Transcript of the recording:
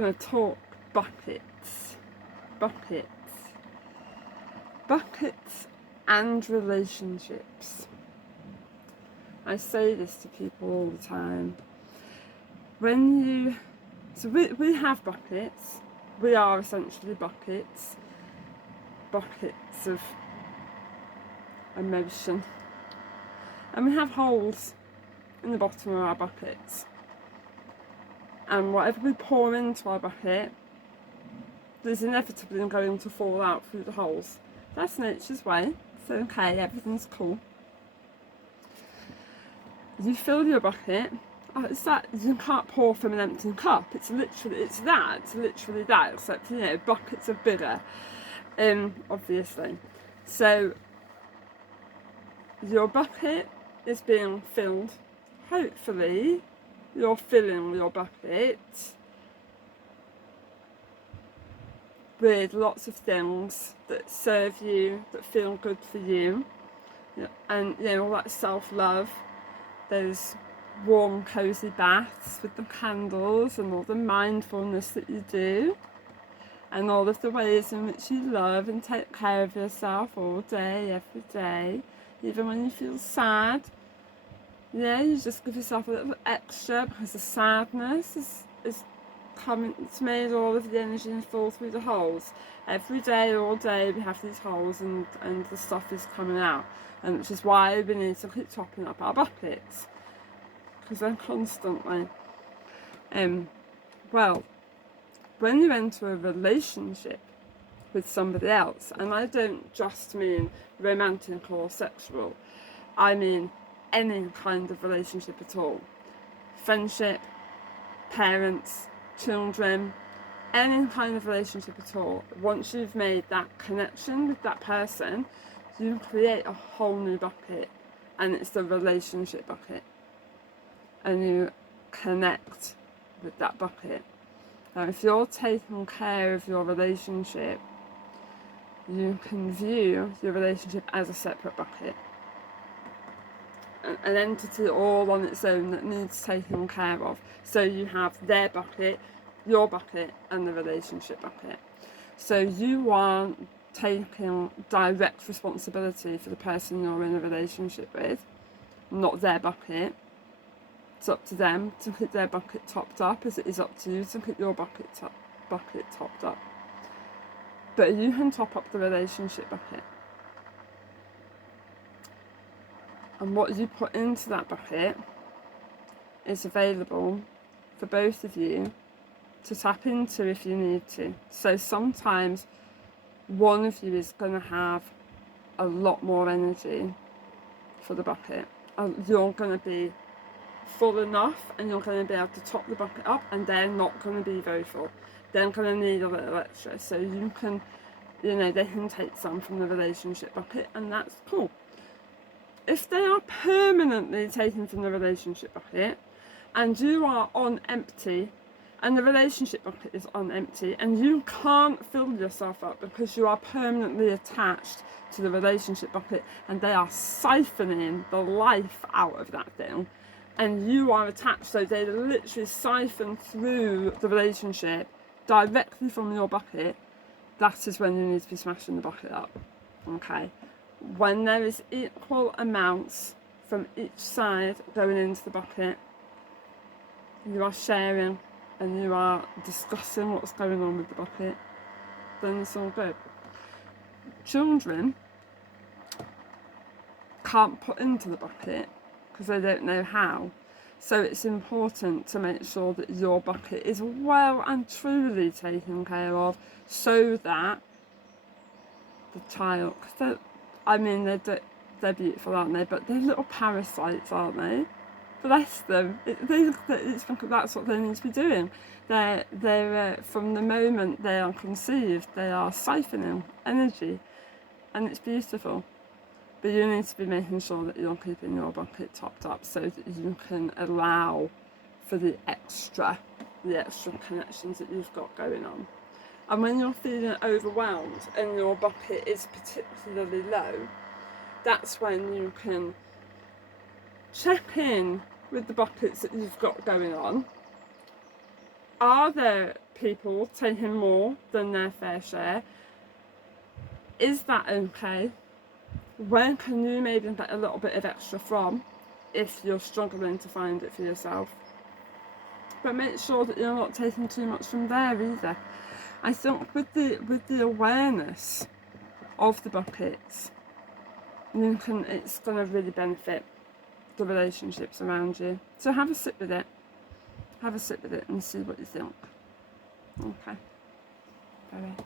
going to talk buckets. Buckets and relationships. I say this to people all the time. So we have buckets. We are essentially buckets of emotion. And we have holes in the bottom of our buckets. And whatever we pour into our bucket, there's inevitably going to fall out through the holes. That's nature's way. It's okay, everything's cool. You fill your bucket. It's that you can't pour from an empty cup. It's literally that. Except buckets are bigger, obviously. So your bucket is being filled. Hopefully, you're filling your bucket with lots of things that serve you, that feel good for you, and all that self-love, those warm cozy baths with the candles and all the mindfulness that you do, and all of the ways in which you love and take care of yourself all day, every day, even when you feel sad. You just give yourself a little extra, because the sadness is coming. It's made all of the energy fall through the holes. Every day, all day, we have these holes, and the stuff is coming out, and which is why we need to keep topping up our buckets, because they're constantly. Well, when you enter a relationship with somebody else, and I don't just mean romantic or sexual, I mean any kind of relationship at all. Friendship, parents, children, any kind of relationship at all. Once you've made that connection with that person, you create a whole new bucket, and it's the relationship bucket. And you connect with that bucket. Now, if you're taking care of your relationship, you can view your relationship as a separate bucket. An entity all on its own that needs taking care of. So you have their bucket, your bucket, and the relationship bucket. So you are taking direct responsibility for the person you're in a relationship with, not their bucket. It's up to them to keep their bucket topped up, as it is up to you to keep your bucket topped up. But you can top up the relationship bucket. And what you put into that bucket is available for both of you to tap into if you need to. So sometimes one of you is going to have a lot more energy for the bucket. You're going to be full enough, and you're going to be able to top the bucket up, and they're not going to be very full. They're going to need a little extra. So you can, they can take some from the relationship bucket, and that's cool. If they are permanently taken from the relationship bucket, and you are on empty, and the relationship bucket is on empty, and you can't fill yourself up because you are permanently attached to the relationship bucket, and they are siphoning the life out of that thing, and you are attached, so they literally siphon through the relationship directly from your bucket, that is when you need to be smashing the bucket up. Okay? When there is equal amounts from each side going into the bucket, you are sharing and you are discussing what's going on with the bucket, then it's all good. Children can't put into the bucket because they don't know how. So it's important to make sure that your bucket is well and truly taken care of, so that the child, they're beautiful, aren't they? But they're little parasites, aren't they? Bless them. That's what they need to be doing. They're from the moment they are conceived, they are siphoning energy, and it's beautiful. But you need to be making sure that you're keeping your bucket topped up, so that you can allow for the extra connections that you've got going on. And when you're feeling overwhelmed and your bucket is particularly low, that's when you can check in with the buckets that you've got going on. Are there people taking more than their fair share? Is that okay? Where can you maybe get a little bit of extra from if you're struggling to find it for yourself? But make sure that you're not taking too much from there either. I think with the awareness of the buckets, it's going to really benefit the relationships around you. So have a sit with it. Have a sit with it and see what you think. Okay. Bye bye.